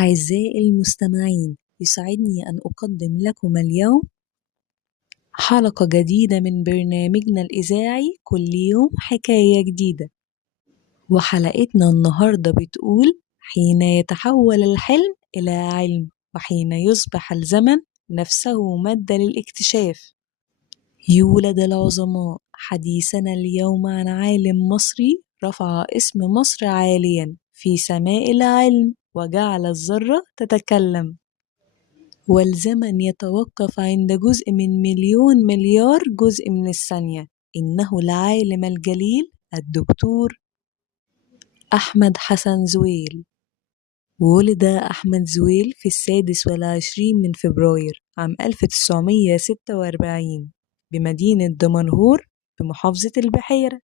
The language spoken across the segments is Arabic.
أعزائي المستمعين، يسعدني أن أقدم لكم اليوم حلقة جديدة من برنامجنا الإذاعي كل يوم حكاية جديدة. وحلقتنا النهاردة بتقول: حين يتحول الحلم إلى علم، وحين يصبح الزمن نفسه مادة للاكتشاف. يولد العظماء. حديثنا اليوم عن عالم مصري رفع اسم مصر عاليا في سماء العلم وجعل الذرة تتكلم، والزمن يتوقف عند جزء من مليون مليار جزء من الثانية. إنه العالم الجليل الدكتور أحمد حسن زويل. ولد أحمد زويل في 26 من فبراير عام 1946 بمدينة دمنهور بمحافظة البحيرة،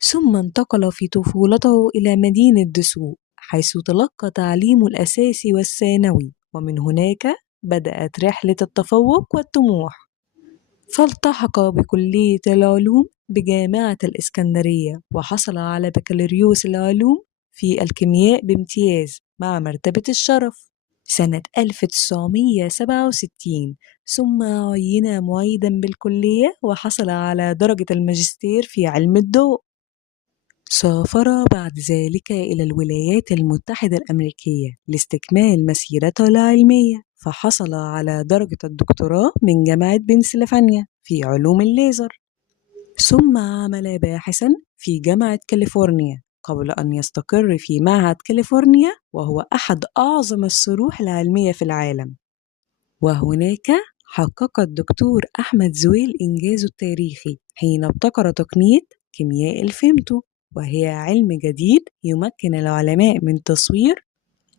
ثم انتقل في طفولته إلى مدينة دسوق حيث تلقى تعليمه الأساسي والثانوي، ومن هناك بدأت رحلة التفوق والطموح، فالتحق بكلية العلوم بجامعة الإسكندرية وحصل على بكالوريوس العلوم في الكيمياء بامتياز مع مرتبة الشرف سنة 1967، ثم عين معيدا بالكلية وحصل على درجة الماجستير في علم الضوء. سافر بعد ذلك إلى الولايات المتحدة الأمريكية لاستكمال مسيرته العلمية، فحصل على درجة الدكتوراه من جامعة بنسلفانيا في علوم الليزر، ثم عمل باحثا في جامعة كاليفورنيا قبل أن يستقر في معهد كاليفورنيا، وهو أحد أعظم الصروح العلمية في العالم. وهناك حقق الدكتور أحمد زويل إنجازه التاريخي حين ابتكر تقنية كيمياء الفيمتو، وهي علم جديد يمكن العلماء من تصوير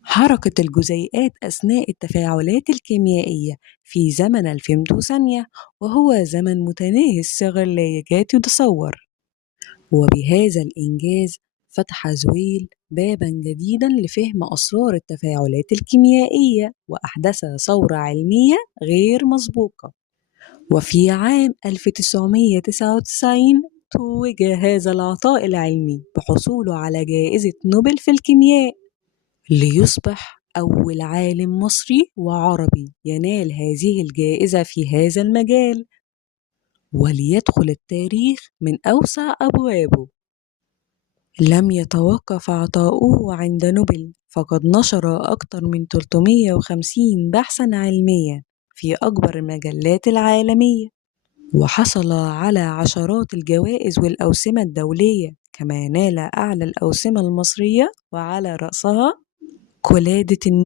حركة الجزيئات أثناء التفاعلات الكيميائية في زمن الفيمتو ثانية، وهو زمن متناهي الصغر لا يكاد يتصور. وبهذا الإنجاز فتح زويل بابا جديدا لفهم أسرار التفاعلات الكيميائية، وأحدث ثورة علمية غير مسبوقة. وفي عام 1999 توج هذا العطاء العلمي بحصوله على جائزة نوبل في الكيمياء، ليصبح أول عالم مصري وعربي ينال هذه الجائزة في هذا المجال، وليدخل التاريخ من أوسع أبوابه. لم يتوقف عطاؤه عند نوبل، فقد نشر أكثر من 350 بحثاً علمياً في أكبر المجلات العالمية، وحصل على عشرات الجوائز والأوسمة الدولية، كما نال أعلى الأوسمة المصرية وعلى رأسها قلادة